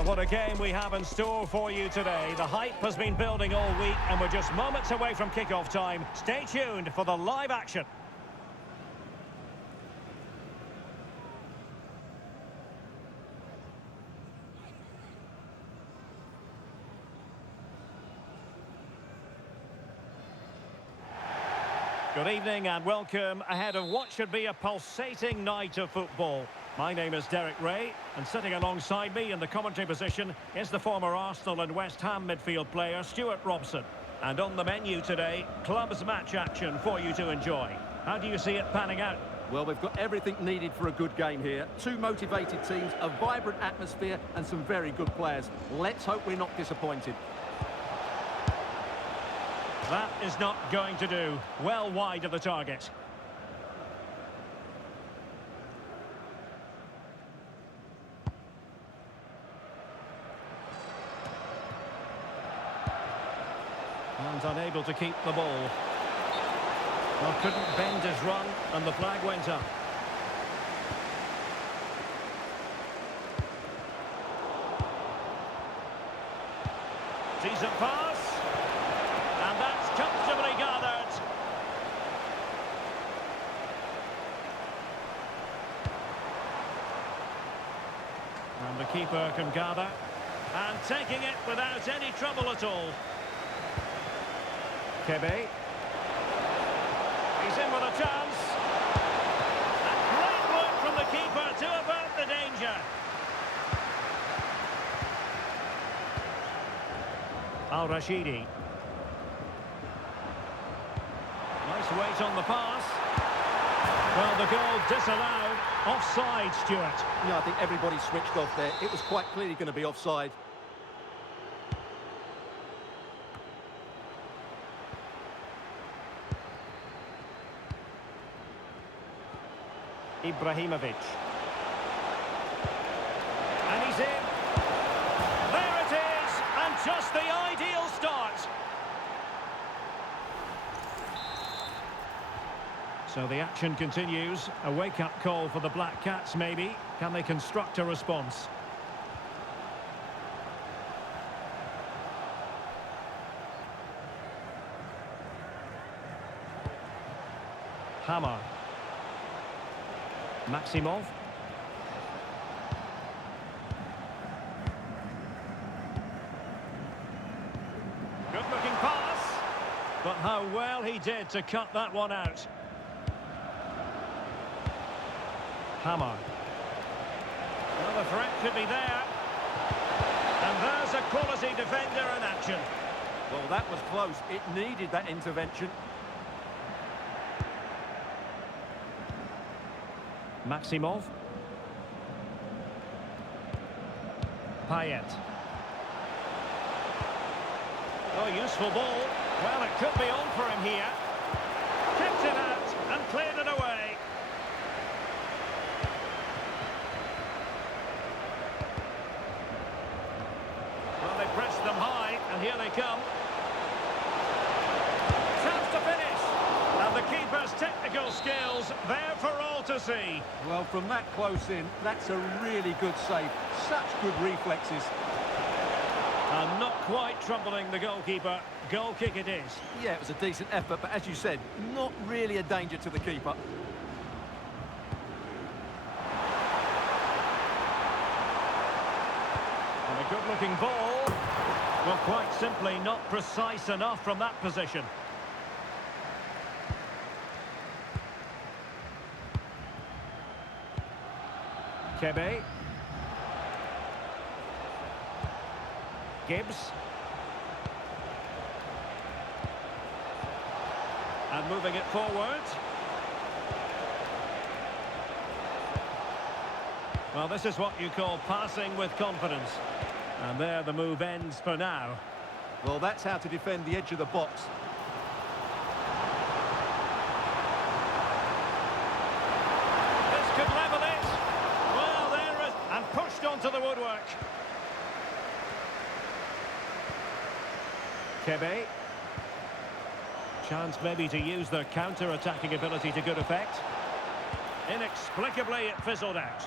Well, what a game we have in store for you today. The hype has been building all week and we're just moments away from kickoff time. Stay tuned for the live action. Good evening and welcome ahead of what should be a pulsating night of football. My name is Derek Ray, and sitting alongside me in the commentary position is the former Arsenal and West Ham midfield player Stuart Robson. And on the menu today, clubs match action for you to enjoy. How do you see it panning out? Well, we've got everything needed for a good game here. Two motivated teams, a vibrant atmosphere and some very good players. Let's hope we're not disappointed. That is not going to do. Well wide of the target. And unable to keep the ball. Well, couldn't bend his run, and the flag went up. Decent pass. And that's comfortably gathered. And the keeper can gather. And taking it without any trouble at all. Kebe. He's in with a chance. A great work from the keeper to avert the danger. Al-Rashidi. Nice weight on the pass. Well, the goal disallowed. Offside, Stuart. Yeah, I think everybody switched off there. It was quite clearly going to be offside. Ibrahimovic. And he's in. There it is. And just the ideal start. So the action continues. A wake-up call for the Black Cats, maybe. Can they construct a response? Hammer. Maximov. Good-looking pass. But how well he did to cut that one out. Hammer. Well, the threat could be there. And there's a quality defender in action. Well, that was close. It needed that intervention. Maximov. Payet. Oh, useful ball. Well, it could be on for him here. Kicked it out and cleared it away. Well, they pressed them high, and here they come. Chance to finish. And the keeper's technical skills there for all to see. Well, from that close in, that's a really good save. Such good reflexes. And not quite troubling the goalkeeper. Goal kick it is. Yeah, it was a decent effort, but as you said, not really a danger to the keeper. And a good-looking ball. Well, quite simply not precise enough from that position. Kebe. Gibbs. And moving it forward. Well, this is what you call passing with confidence. And there the move ends for now. Well, that's how to defend the edge of the box. This could level it. Well, there is... And pushed onto the woodwork. Kebe. Chance maybe to use their counter-attacking ability to good effect. Inexplicably, it fizzled out.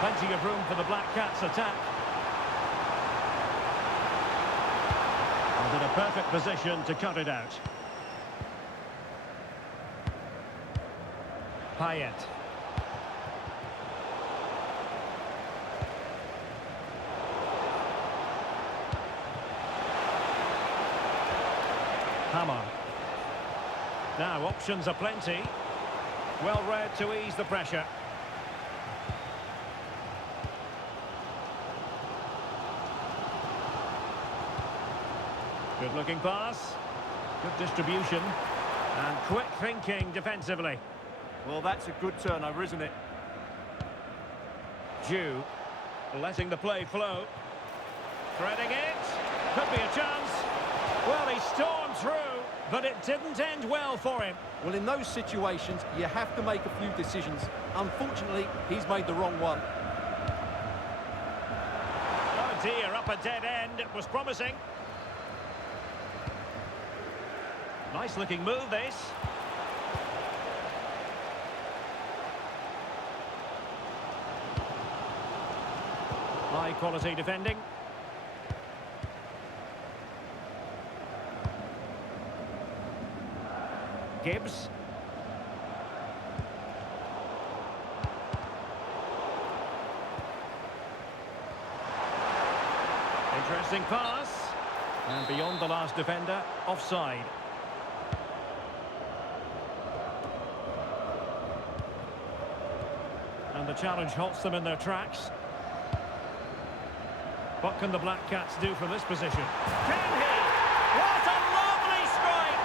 Plenty of room for the Black Cats' attack. And in a perfect position to cut it out. Payet. Hammer. Now, options are plenty. Well read to ease the pressure. Good looking pass. Good distribution. And quick thinking defensively. Well, that's a good turnover, isn't it? Jew letting the play flow. Threading it. Could be a chance. Well, he stormed through, but it didn't end well for him. Well, in those situations, you have to make a few decisions. Unfortunately, he's made the wrong one. Oh dear, up a dead end. It was promising. Nice looking move, this. High quality defending. Gibbs. Interesting pass. And beyond the last defender, offside. And the challenge halts them in their tracks. What can the Black Cats do from this position? Can he? What a lovely strike!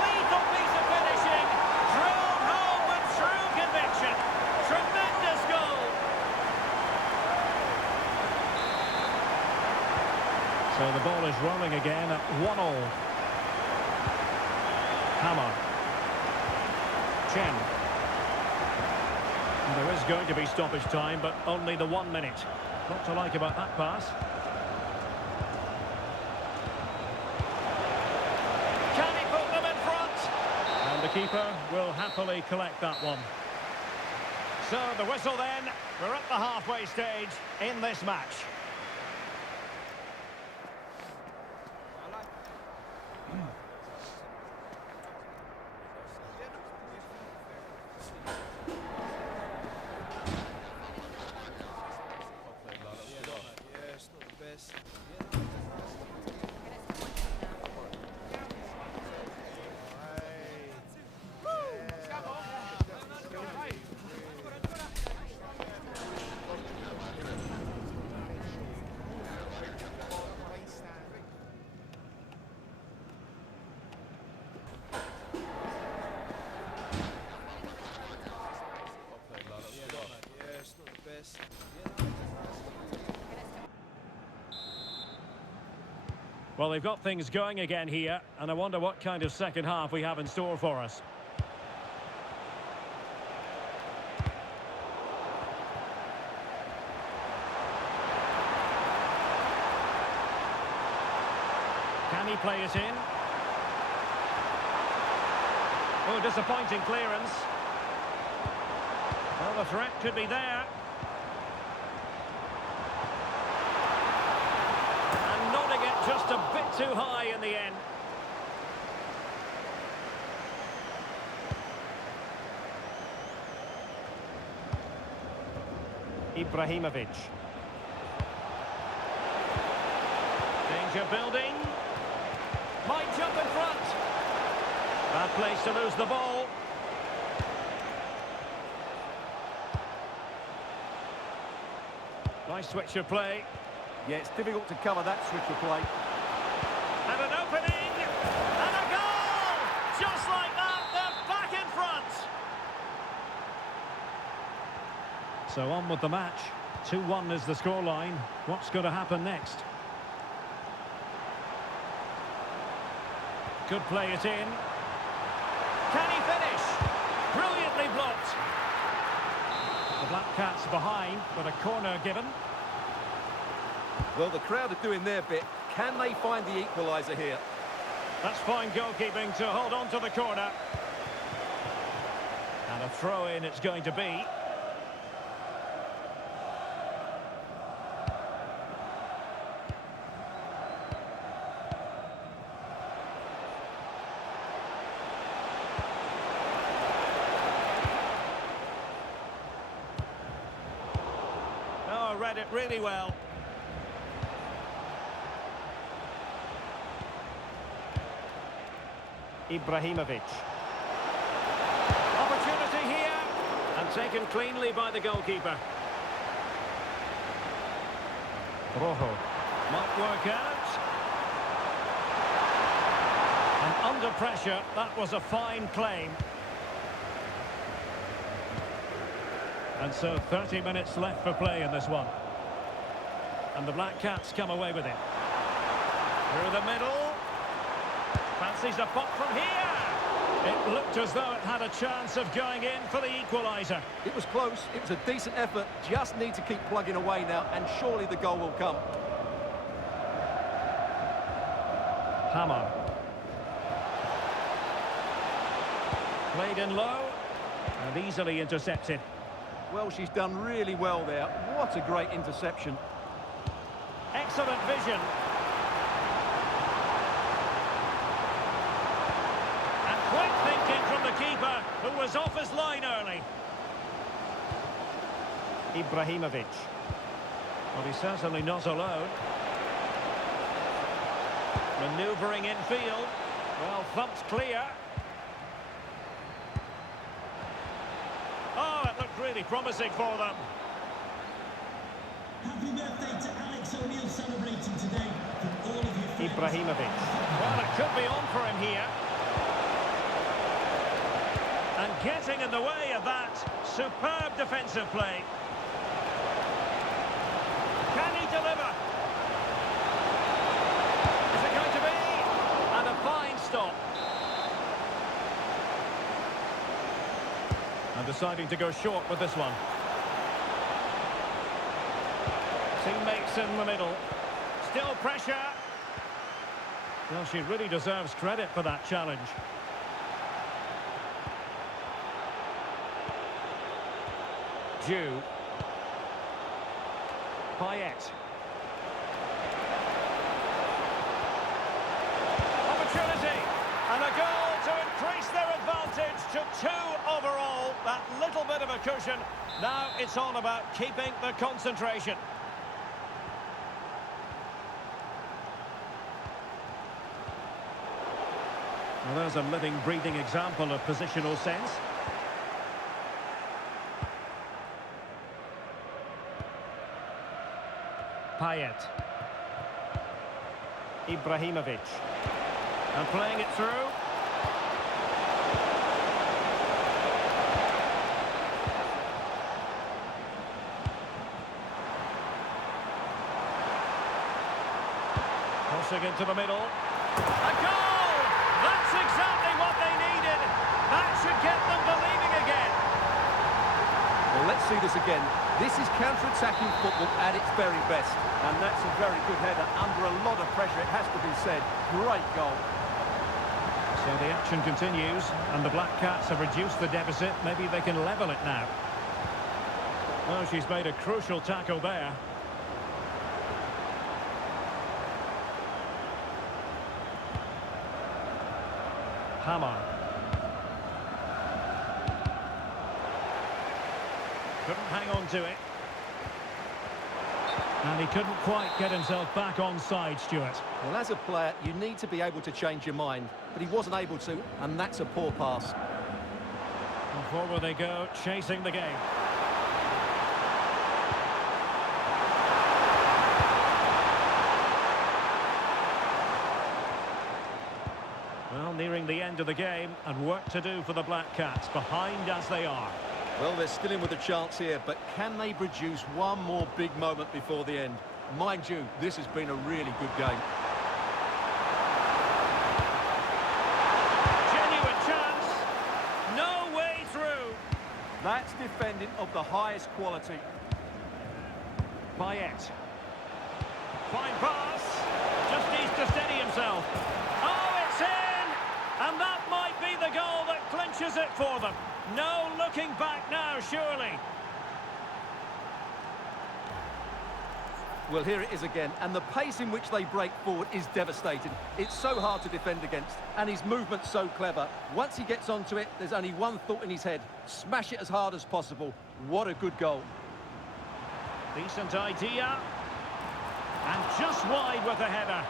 Lethal piece of finishing. Drilled home with true conviction. Tremendous goal. So the ball is rolling again at 1-1. Hammer. Chen. And there is going to be stoppage time, but only the 1 minute. What to like about that pass? Can he put them in front? And the keeper will happily collect that one. So the whistle then. We're at the halfway stage in this match. Well, they've got things going again here, and I wonder what kind of second half we have in store for us. Can he play it in? Oh, disappointing clearance. Well, the threat could be there. And nodding it just a bit too high in the end. Ibrahimovic. Danger building. Might jump in front. Bad place to lose the ball. Nice switch of play. Yeah, it's difficult to cover that switch of play. And an opening. And a goal! Just like that, they're back in front. So on with the match. 2-1 is the scoreline. What's going to happen next? Could play it in. Can he finish? Brilliantly blocked. The Black Cats behind, but a corner given. Well, the crowd are doing their bit. Can they find the equaliser here? That's fine goalkeeping to hold on to the corner. And a throw-in it's going to be. read it really well. Ibrahimovic. Opportunity here. And taken cleanly by the goalkeeper. Rojo. Might work out. And under pressure, that was a fine claim. And so 30 minutes left for play in this one. And the Black Cats come away with it. Through the middle. Fancies a pop from here. It looked as though it had a chance of going in for the equaliser. It was close, it was a decent effort, just need to keep plugging away now, and surely the goal will come. Hammer. Played in low, and easily intercepted. Well, she's done really well there. What a great interception. Excellent vision. And quick thinking from the keeper, who was off his line early. Ibrahimovic. Well, he's certainly not alone. Manoeuvring infield. Well, thumped clear. Oh, it looked really promising for them. Happy birthday to Alex O'Neill celebrating today from all of your friends. Ibrahimovic. Well, it could be on for him here. And getting in the way of that superb defensive play. Can he deliver? Is it going to be? And a fine stop. And deciding to go short with this one. Teammates in the middle. Still pressure. Well, she really deserves credit for that challenge. Jew. Payet. Opportunity. And a goal to increase their advantage to 2 overall. That little bit of a cushion. Now it's all about keeping the concentration. Well, there's a living, breathing example of positional sense. Payet. Ibrahimovic. And playing it through. Crossing into the middle. A goal! That's exactly what they needed. That should get them believing again. Well, let's see this again. This is counter-attacking football at its very best. And that's a very good header under a lot of pressure, it has to be said. Great goal. So the action continues, and the Black Cats have reduced the deficit. Maybe they can level it now. Well, she's made a crucial tackle there. Hammer. Couldn't hang on to it. And he couldn't quite get himself back on side, Stuart. Well, as a player, you need to be able to change your mind, but he wasn't able to, and that's a poor pass. And forward they go, chasing the game. Well, nearing the end of the game, and work to do for the Black Cats, behind as they are. Well, they're still in with a chance here, but can they produce one more big moment before the end? Mind you, this has been a really good game. Genuine chance. No way through. That's defending of the highest quality. Payet. Fine pass. Just needs to steady himself. Oh, it's in! And that might be the goal that clinches it for them. No looking back now, surely. Well, here it is again, and the pace in which they break forward is devastating. It's so hard to defend against, and his movement's so clever. Once he gets onto it, there's only one thought in his head. Smash it as hard as possible. What a good goal. Decent idea. And just wide with the header.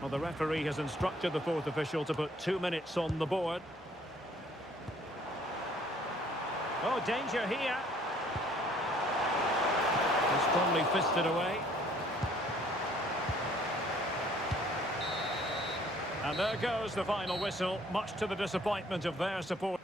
Well, the referee has instructed the fourth official to put 2 minutes on the board. Oh, danger here. Strongly fisted away. And there goes the final whistle, much to the disappointment of their support.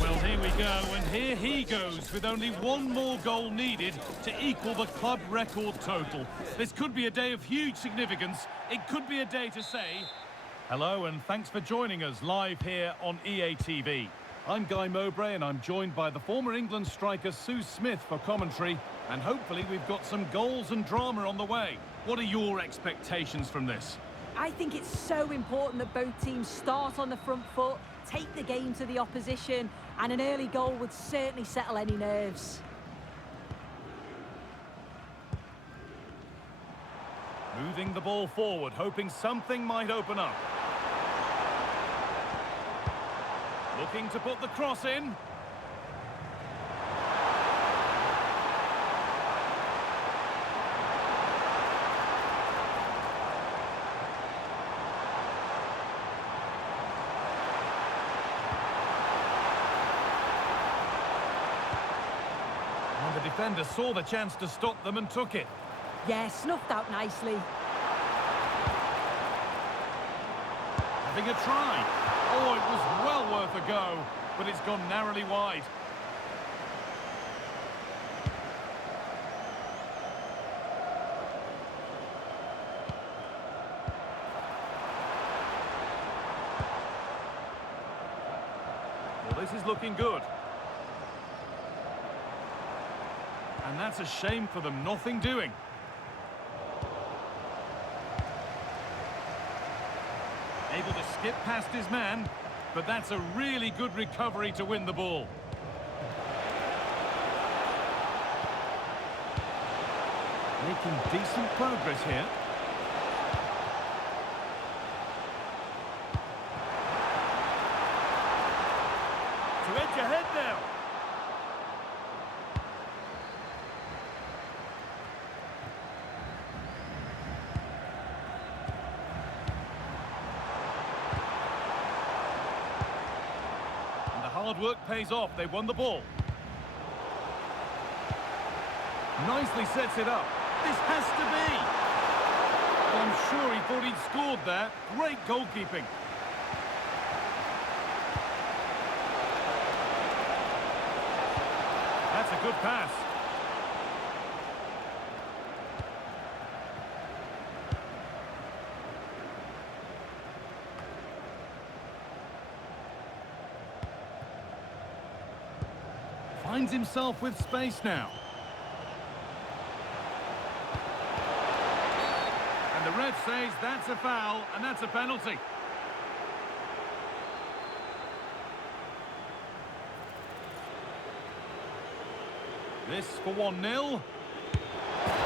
Well, here we go, and here he goes with only one more goal needed to equal the club record total. This could be a day of huge significance. It could be a day to say... Hello, and thanks for joining us live here on EA TV. I'm Guy Mowbray, and I'm joined by the former England striker Sue Smith for commentary, and hopefully we've got some goals and drama on the way. What are your expectations from this? I think it's so important that both teams start on the front foot, take the game to the opposition, and an early goal would certainly settle any nerves. Moving the ball forward, hoping something might open up. Looking to put the cross in. The defender saw the chance to stop them and took it. Yeah, snuffed out nicely. Having a try. Oh, it was well worth a go, but it's gone narrowly wide. Well, this is looking good. And that's a shame for them, nothing doing. Able to skip past his man, but that's a really good recovery to win the ball. Making decent progress here. To edge ahead now. Hard work pays off. They won the ball. Nicely sets it up. This has to be. I'm sure he thought he'd scored there. Great goalkeeping. That's a good pass. Finds himself with space now. And the ref says that's a foul, and that's a penalty. This for 1-0.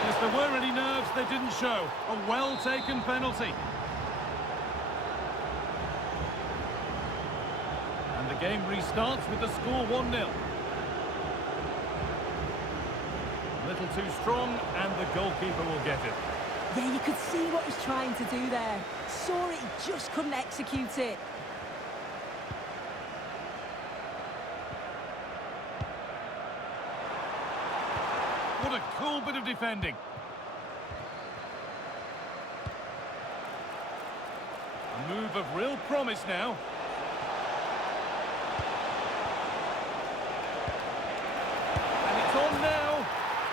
If there were any nerves, they didn't show. A well-taken penalty. And the game restarts with the score 1-0. A little too strong, and the goalkeeper will get it. Yeah, you could see what he's trying to do there. Saw it, he just couldn't execute it. What a cool bit of defending. A move of real promise now. And it's on now.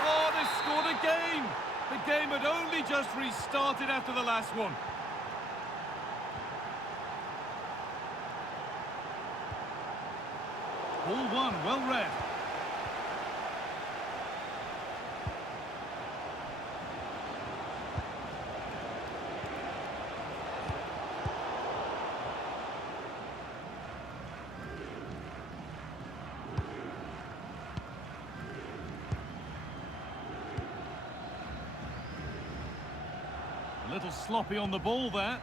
Oh, they scored again. The game had only just restarted after the last one. Ball one, well read. A little sloppy on the ball there.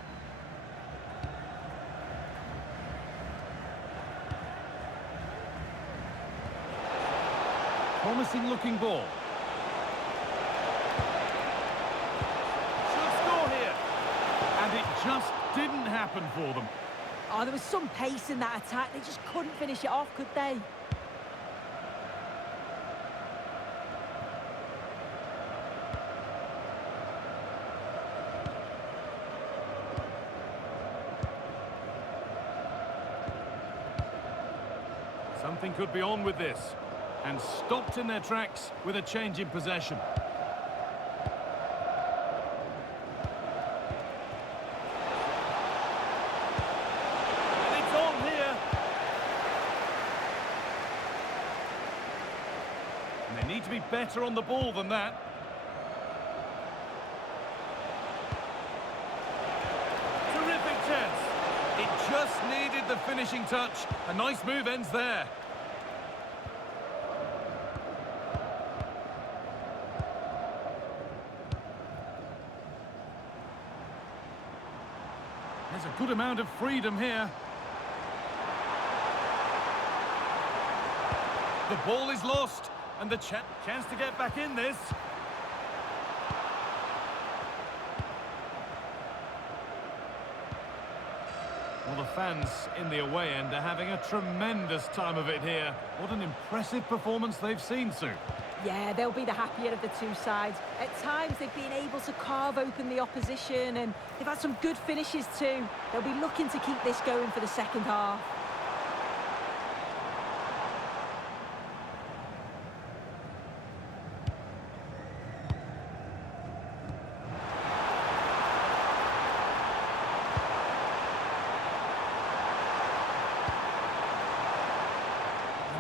Promising looking ball. Should score here. And it just didn't happen for them. Oh, there was some pace in that attack. They just couldn't finish it off, could they? Something could be on with this. And stopped in their tracks with a change in possession. And it's on here. And they need to be better on the ball than that. Terrific chance. It just needed the finishing touch. A nice move ends there. There's a good amount of freedom here. The ball is lost, and the chance to get back in this. Well, the fans in the away end are having a tremendous time of it here. What an impressive performance they've seen, Sue. Yeah, they'll be the happier of the two sides. At times, they've been able to carve open the opposition, and they've had some good finishes too. They'll be looking to keep this going for the second half.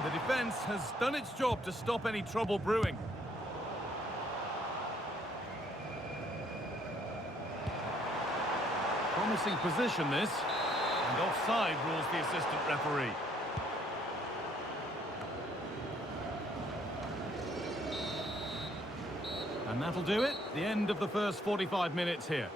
The defence has done its job to stop any trouble brewing. Promising position this. And offside rules the assistant referee. And that'll do it. The end of the first 45 minutes here.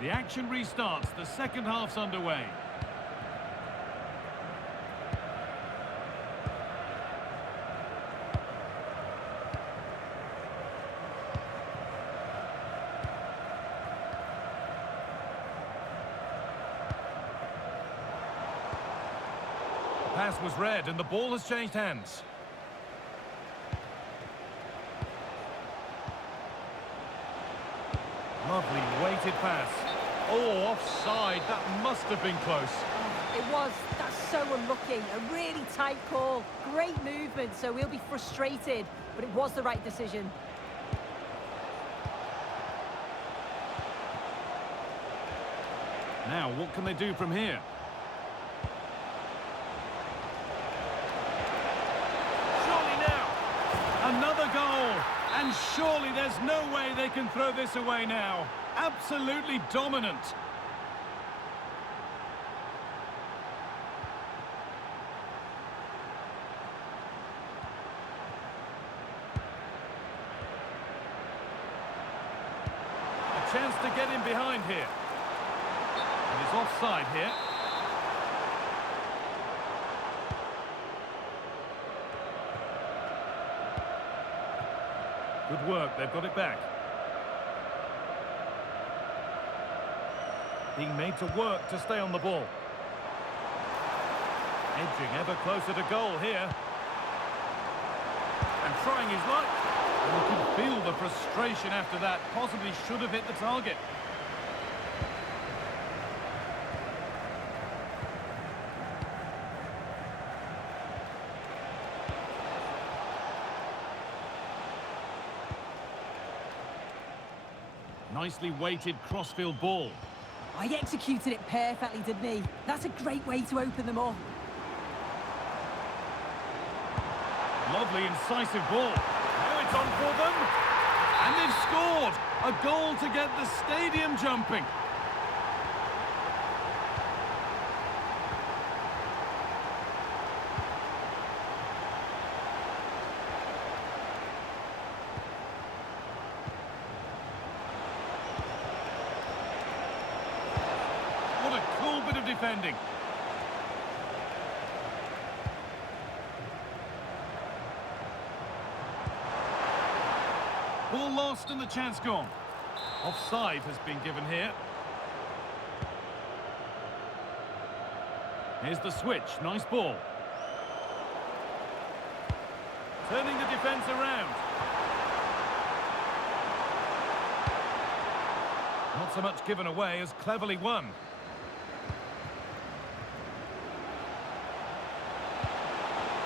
The action restarts. The second half's underway. The pass was read and the ball has changed hands. Lovely weighted pass. Oh, offside. That must have been close. It was. That's so unlucky. A really tight call. Great movement, so he'll be frustrated, but it was the right decision. Now, what can they do from here? Surely now. Another goal. And surely there's no way they can throw this away now. Absolutely dominant. A chance to get in behind here. And it's offside here. Good work, they've got it back. Being made to work to stay on the ball. Edging ever closer to goal here. And trying his luck. And you can feel the frustration after that. Possibly should have hit the target. Nicely weighted crossfield ball. Oh, he executed it perfectly, didn't he? That's a great way to open them up. Lovely incisive ball. Now it's on for them. And they've scored. A goal to get the stadium jumping. What a cool bit of defending. Ball lost and the chance gone. Offside has been given here. Here's the switch. Nice ball. Turning the defence around. Not so much given away as cleverly won.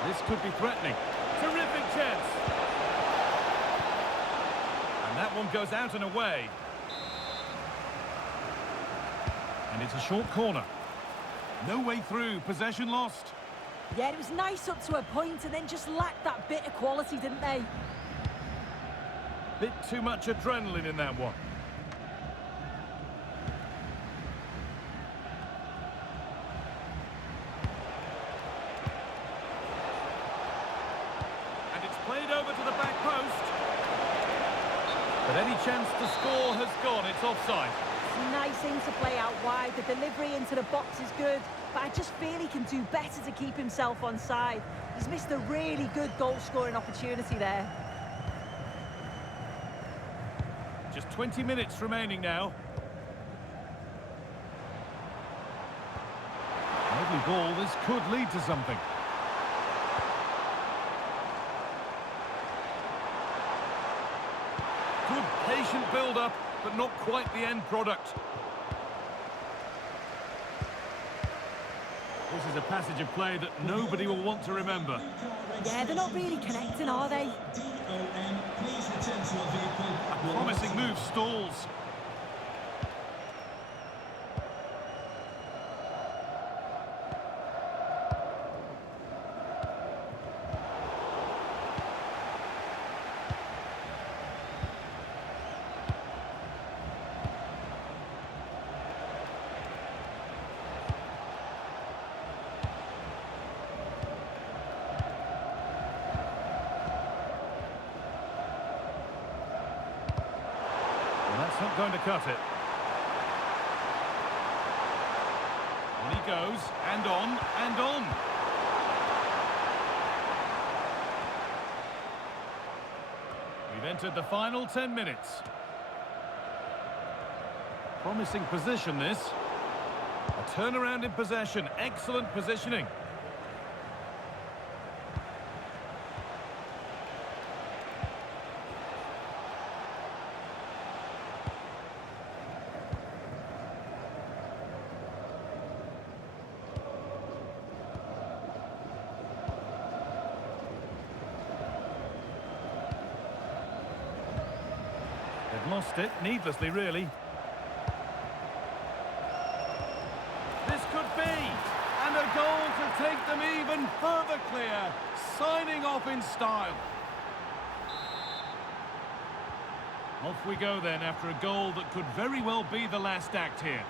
This could be threatening. Terrific chance. And that one goes out and away. And it's a short corner. No way through. Possession lost. Yeah, it was nice up to a point and then just lacked that bit of quality, didn't they? Bit too much adrenaline in that one. And it's played over to the back post. But any chance to score has gone. It's offside. It's a nice thing to play out wide. The delivery into the box is good, but I just feel he can do better to keep himself on side. He's missed a really good goal-scoring opportunity there. Just 20 minutes remaining now. Lovely ball. This could lead to something. Good patient build-up, but not quite the end product. This is a passage of play that nobody will want to remember. Yeah, they're not really connecting, are they? Please return to your vehicle. A promising move stalls. Well, that's not going to cut it. he goes, and on, and on. We've entered the final 10 minutes. Promising position, this. A turnaround in possession. Excellent positioning. They've lost it, needlessly, really. This could be, and a goal to take them even further clear, signing off in style. Off we go then after a goal that could very well be the last act here.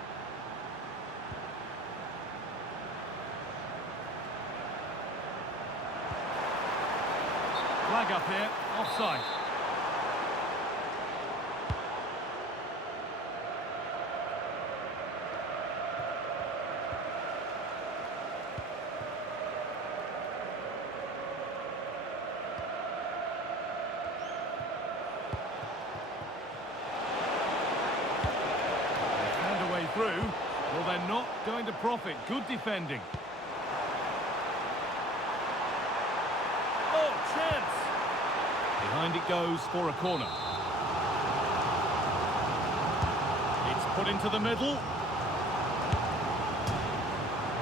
Flag up here, offside. Through. Well, they're not going to profit. Good defending. Oh, chance! Behind it goes for a corner. It's put into the middle.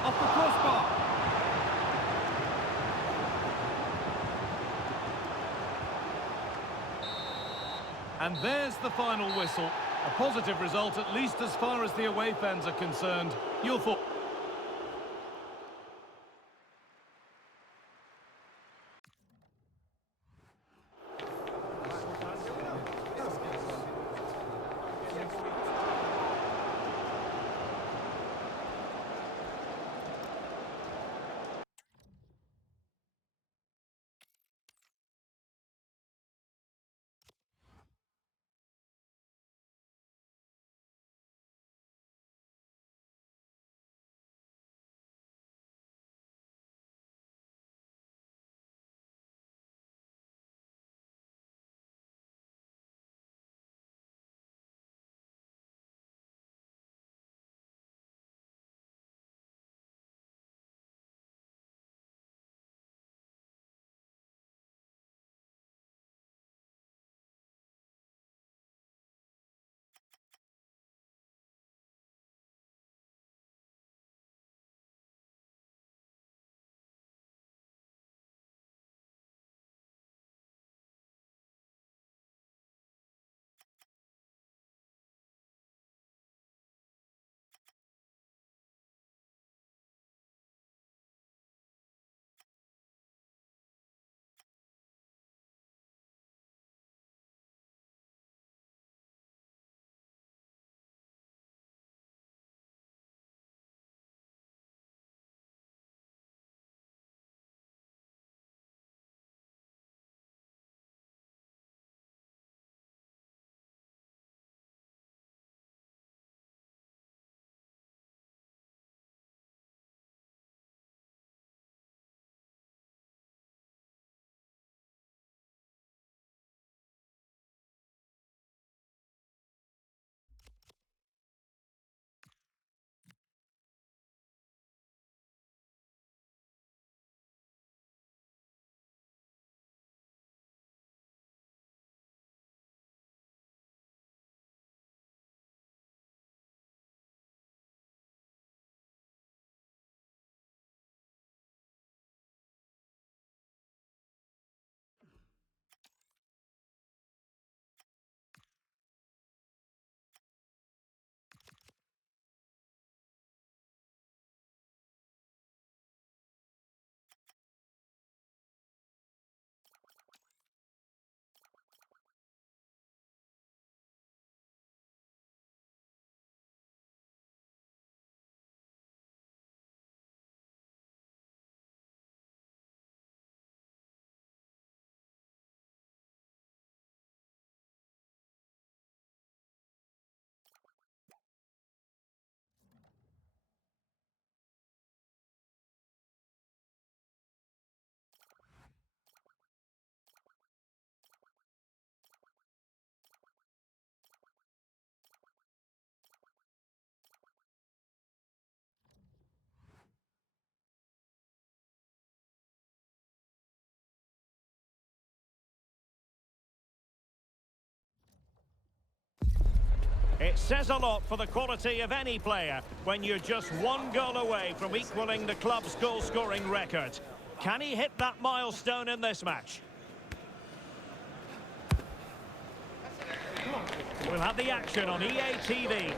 Off the crossbar. And there's the final whistle. A positive result, at least as far as the away fans are concerned. Your thoughts? It says a lot for the quality of any player when you're just one goal away from equalling the club's goal-scoring record. Can he hit that milestone in this match? We'll have the action on EA TV.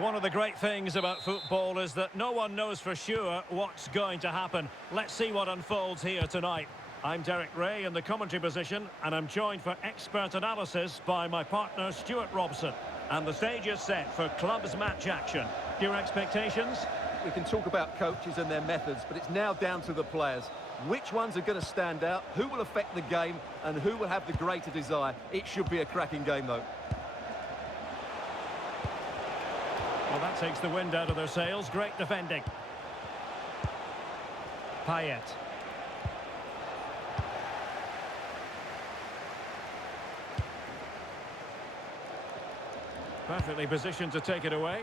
One of the great things about football is that no one knows for sure what's going to happen. Let's see what unfolds here tonight. I'm Derek Ray in the commentary position, and I'm joined for expert analysis by my partner Stuart Robson. And the stage is set for clubs match action. Your expectations? We can talk about coaches and their methods, but it's now down to the players. Which ones are going to stand out, who will affect the game, and who will have the greater desire? It should be a cracking game, though. Well, that takes the wind out of their sails. Great defending. Payet. Perfectly positioned to take it away.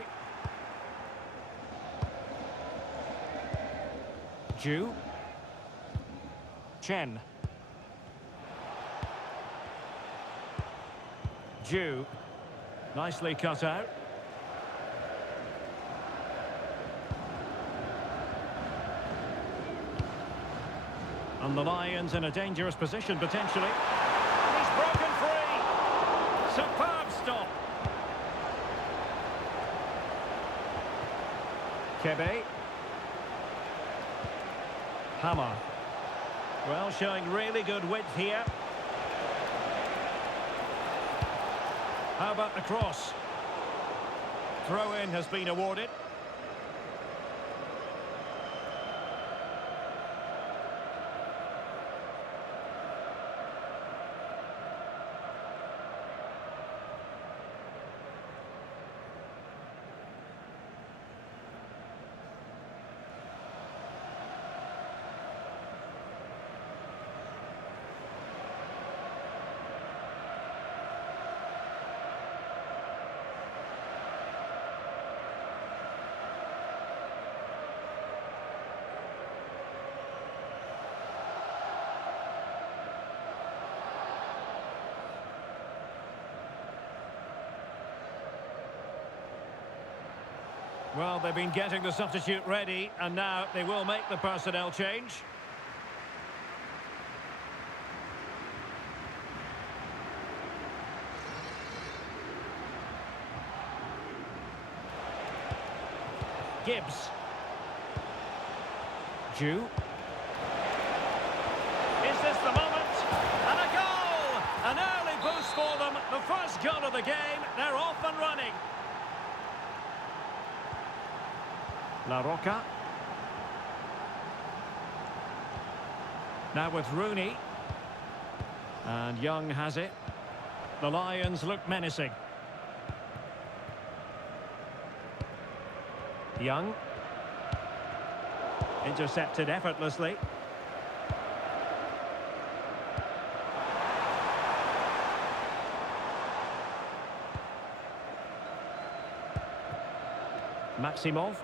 Ju. Chen. Ju. Nicely cut out. And the Lions in a dangerous position, potentially. And he's broken free! Superb stop! Kebe. Hammer. Well, showing really good width here. How about the cross? Throw-in has been awarded. Well, they've been getting the substitute ready, and now they will make the personnel change. Gibbs. Ju. Is this the moment? And a goal! An early boost for them. The first goal of the game. They're off and running. La Roca. Now with Rooney. And Young has it. The Lions look menacing. Young. Intercepted effortlessly. Maximov.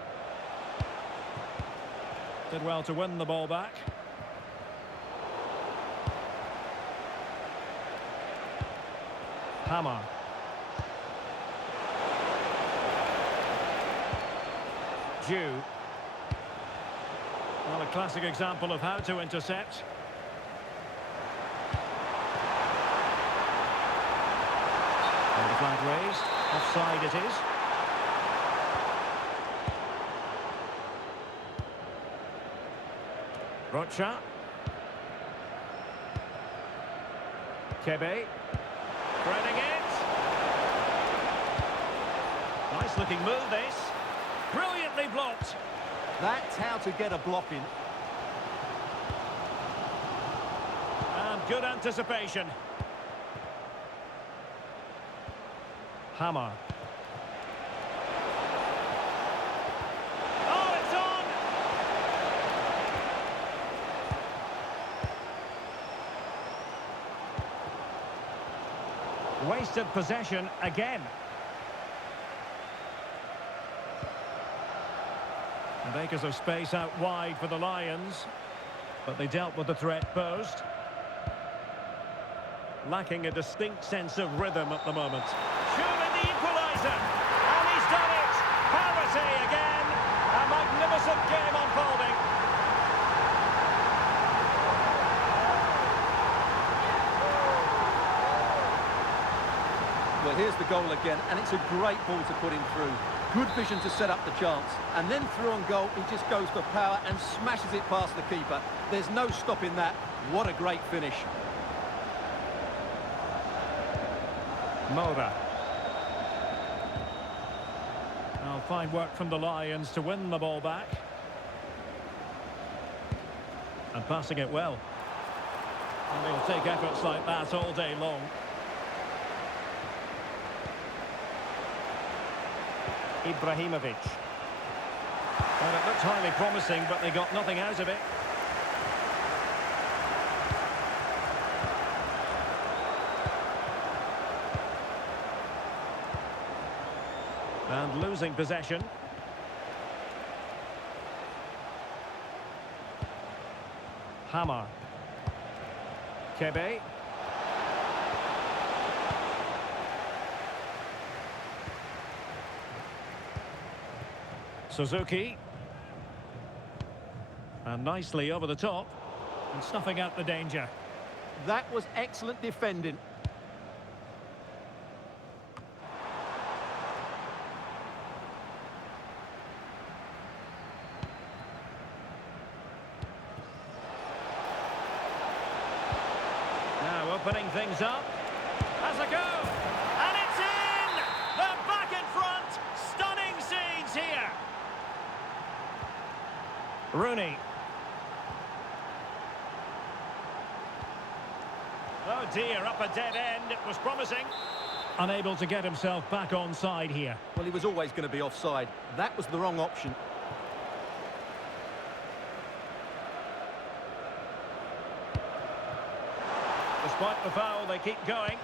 Did well to win the ball back. Hammer. Ju. Well, a classic example of how to intercept. And the flag raised. Offside it is. Rocha. Kebe. Threading it. Nice looking move this. Brilliantly blocked. That's how to get a block in. And good anticipation. Hammer. Oh, it's on! Wasted possession again. And acres of space out wide for the Lions, but they dealt with the threat posed. lacking a distinct sense of rhythm at the moment. Surely the equaliser, and he's done it! Parity again! A magnificent game unfolding. Well, here's the goal again, and it's a great ball to put him through. Good vision to set up the chance. And then through on goal, he just goes for power and smashes it past the keeper. There's no stopping that. What a great finish. Moura. Now, fine work from the Lions to win the ball back. And passing it well. And they'll take efforts like that all day long. Ibrahimovic. Well, it looked highly promising, but they got nothing out of it. And losing possession. Hammer. Kebe. Suzuki. And nicely over the top. And snuffing out the danger. That was excellent defending. Now opening things up. Has a go. And it's in! They're back in front. Stunning scenes here. Rooney. Oh dear, up a dead end. It was promising. Unable to get himself back on side here. Well, he was always going to be offside. That was the wrong option. Despite the foul, they keep going.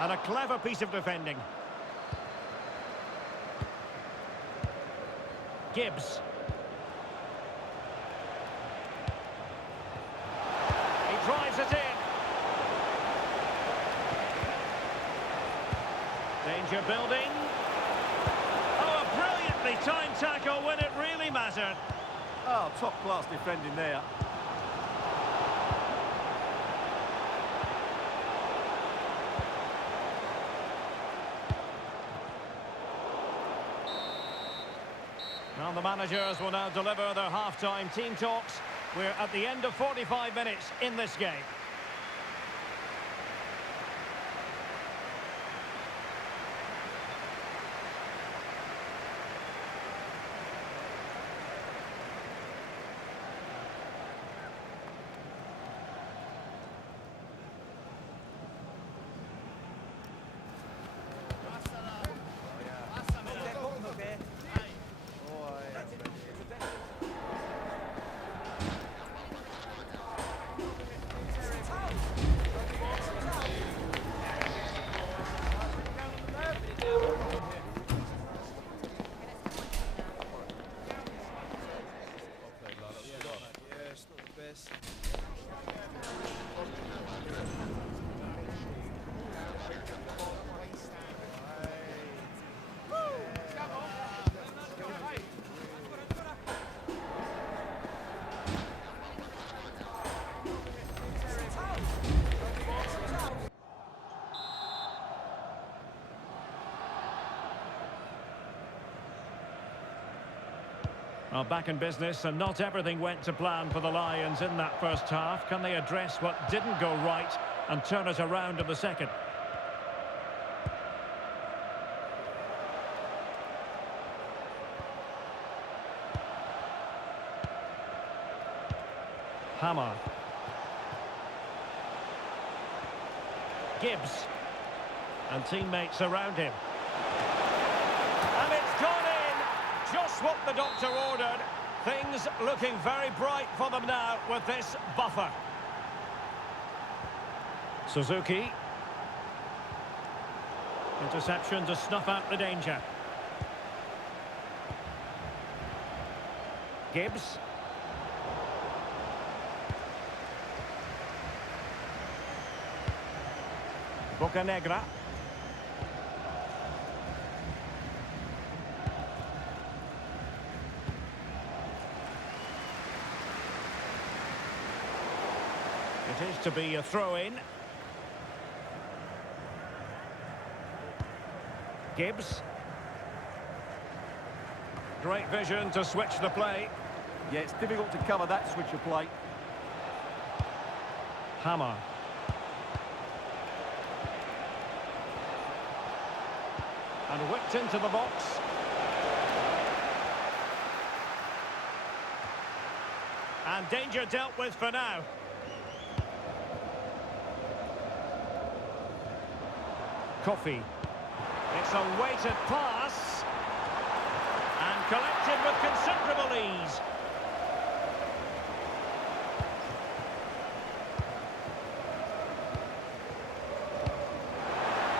And a clever piece of defending. Gibbs. He drives it in. Danger building. Oh, a brilliantly timed tackle when it really mattered. Oh, top-class defending there. Well, the managers will now deliver their half-time team talks. We're at the end of 45 minutes in this game. Well, back in business, and not everything went to plan for the Lions in that first half. Can they address what didn't go right and turn it around in the second? Hammer. Gibbs. And teammates around him. And it's gone in! Just what the doctor ordered. Things looking very bright for them now with this buffer. Suzuki. Interception to snuff out the danger. Gibbs. Bocanegra. It is to be a throw-in. Gibbs. Great vision to switch the play. Yeah, it's difficult to cover that switch of play. Hammer. And whipped into the box. And danger dealt with for now. Coffee. It's a weighted pass. And collected with considerable ease.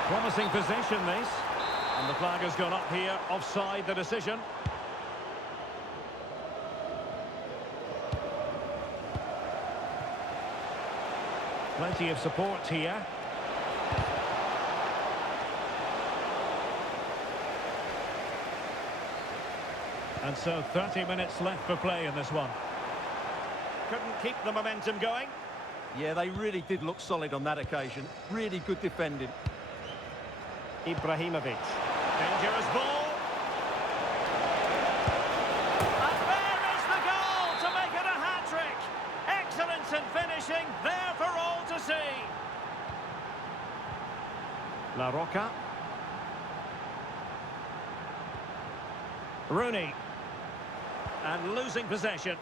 Promising possession, this. And the flag has gone up here, offside the decision. Plenty of support here. And so 30 minutes left for play in this one. Couldn't keep the momentum going. Yeah, they really did look solid on that occasion. Really good defending. Ibrahimovic. Dangerous ball. And there is the goal to make it a hat-trick. Excellence in finishing, there for all to see. La Roca. Rooney. And losing possession.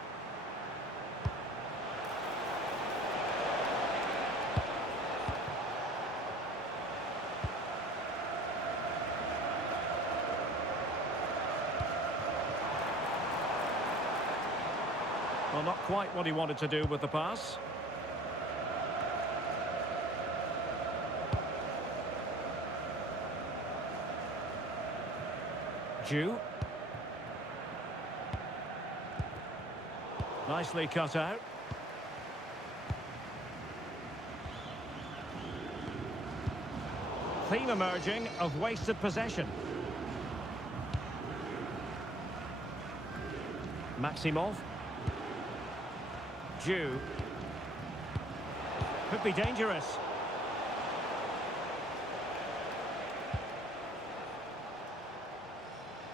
Well, not quite what he wanted to do with the pass. Jew. Nicely cut out. Theme emerging of wasted possession. Maximov. Jew. Could be dangerous.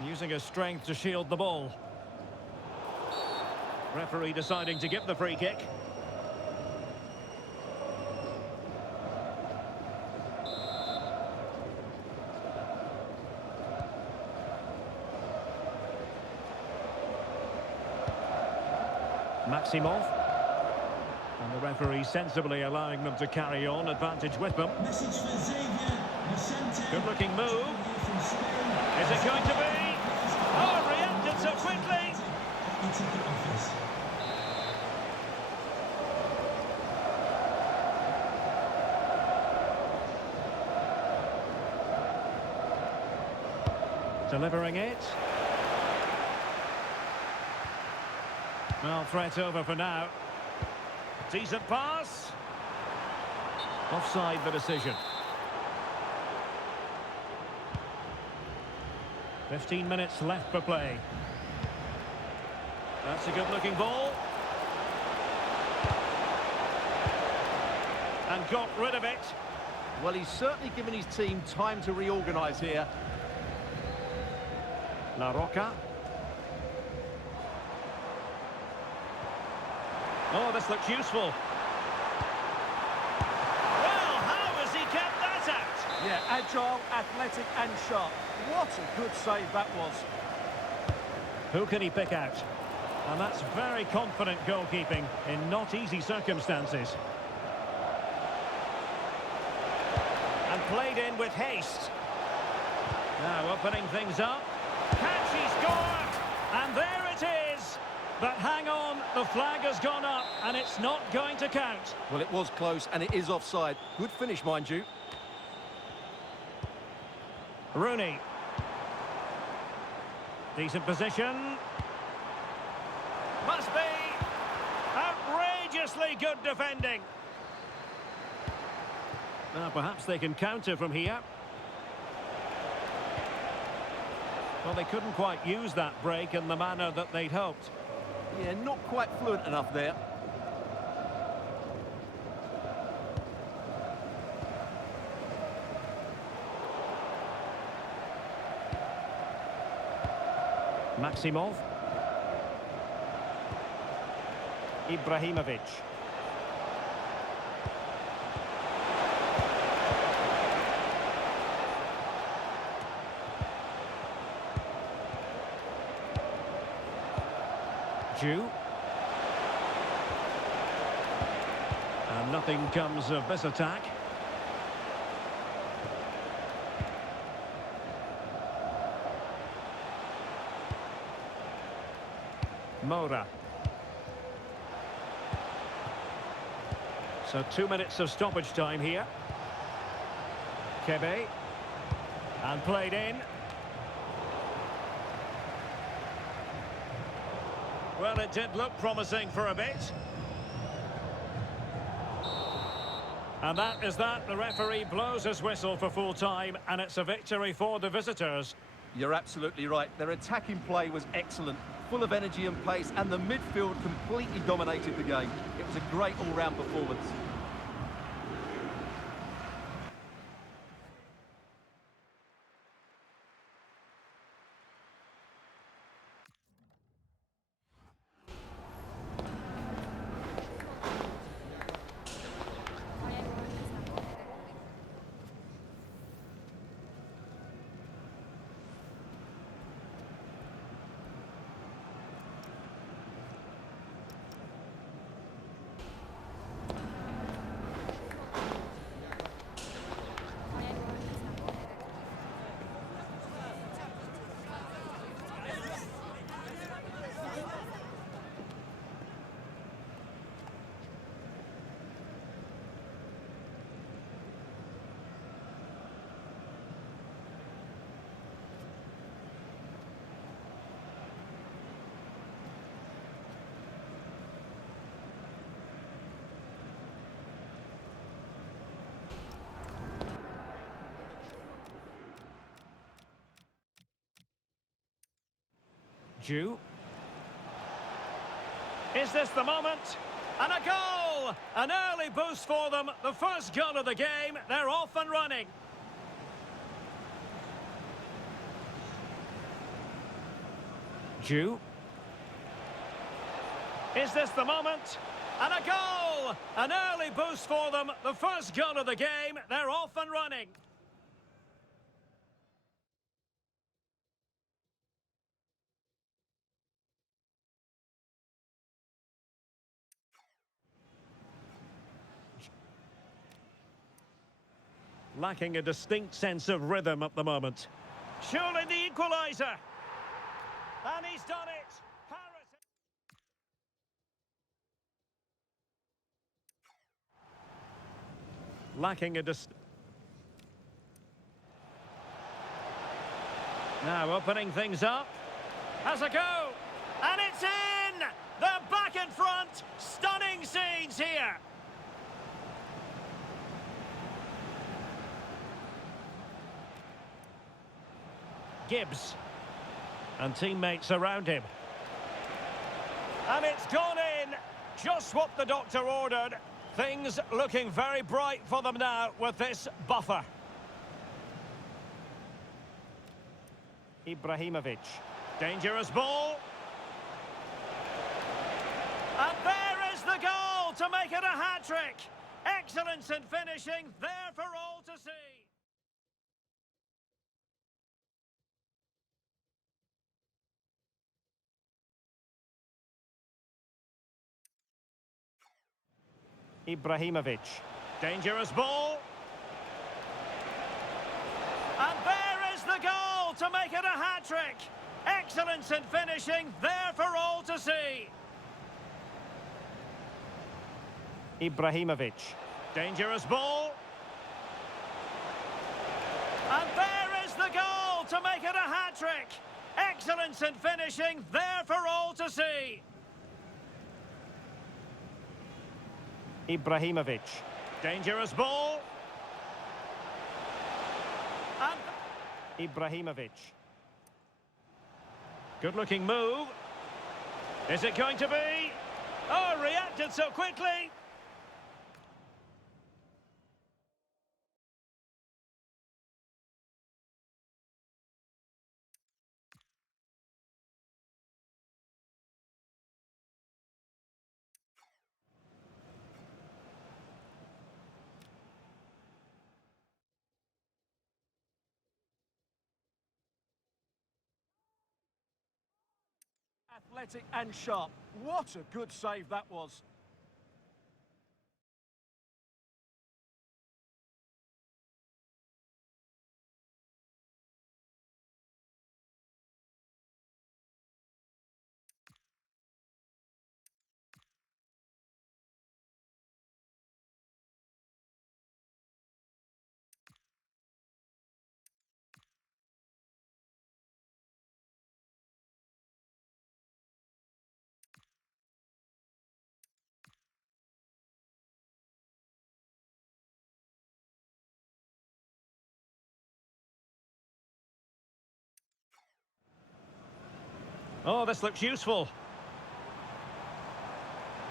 Using his strength to shield the ball. Referee deciding to give the free kick. Maximov. And the referee sensibly allowing them to carry on, advantage with them. Message for Xavier Vicente. Good-looking move. From Spain. Is it going to be? Oh, reacted so quickly. Into the office. Delivering it. Well, threat over for now. Decent pass. Offside the decision. 15 minutes left for play. That's a good-looking ball. And got rid of it. Well, he's certainly given his team time to reorganise here. La Roca. Oh, this looks useful. Well, how has he kept that out? Yeah, agile, athletic and sharp. What a good save that was. Who can he pick out? And that's very confident goalkeeping in not easy circumstances. And played in with haste. Now opening things up. Catchy score! And there it is! But hang on, the flag has gone up and it's not going to count. Well, it was close and it is offside. Good finish, mind you. Rooney. Decent position. Must be outrageously good defending. Perhaps they can counter from here. Well, they couldn't quite use that break in the manner that they'd hoped. Yeah, not quite fluent enough there. Maximov. Ibrahimovic. Jew. And nothing comes of this attack. Moura. So 2 minutes of stoppage time here. Kebe. And played in. Well, it did look promising for a bit. And that is that. The referee blows his whistle for full time, and it's a victory for the visitors. You're absolutely right. Their attacking play was excellent, full of energy and pace, and the midfield completely dominated the game. It was a great all-round performance. Jew. Is this the moment? And a goal! An early boost for them. The first goal of the game. They're off and running. Jew. Is this the moment? And a goal! An early boost for them. The first goal of the game. They're off and running. Lacking a distinct sense of rhythm at the moment. Surely the equaliser. And he's done it. Paris. Lacking a Now opening things up. Has a go. And it's in! They're back in front. Stunning scenes here. Gibbs. And teammates around him. And it's gone in. Just what the doctor ordered. Things looking very bright for them now with this buffer. Ibrahimovic. Dangerous ball. And there is the goal to make it a hat-trick. Excellence in finishing, there for all to see. Ibrahimovic. Dangerous ball. And there is the goal to make it a hat-trick. Excellence in finishing, there for all to see. Ibrahimovic. Dangerous ball. And there is the goal to make it a hat-trick. Excellence in finishing, there for all to see. Ibrahimovic. Dangerous ball. And Ibrahimovic. Good-looking move. Is it going to be? Oh, reacted so quickly. athletic and sharp. What a good save that was. Oh, this looks useful.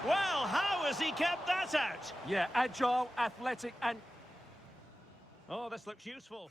Well, how has he kept that out? Yeah, agile, athletic and... Oh, this looks useful.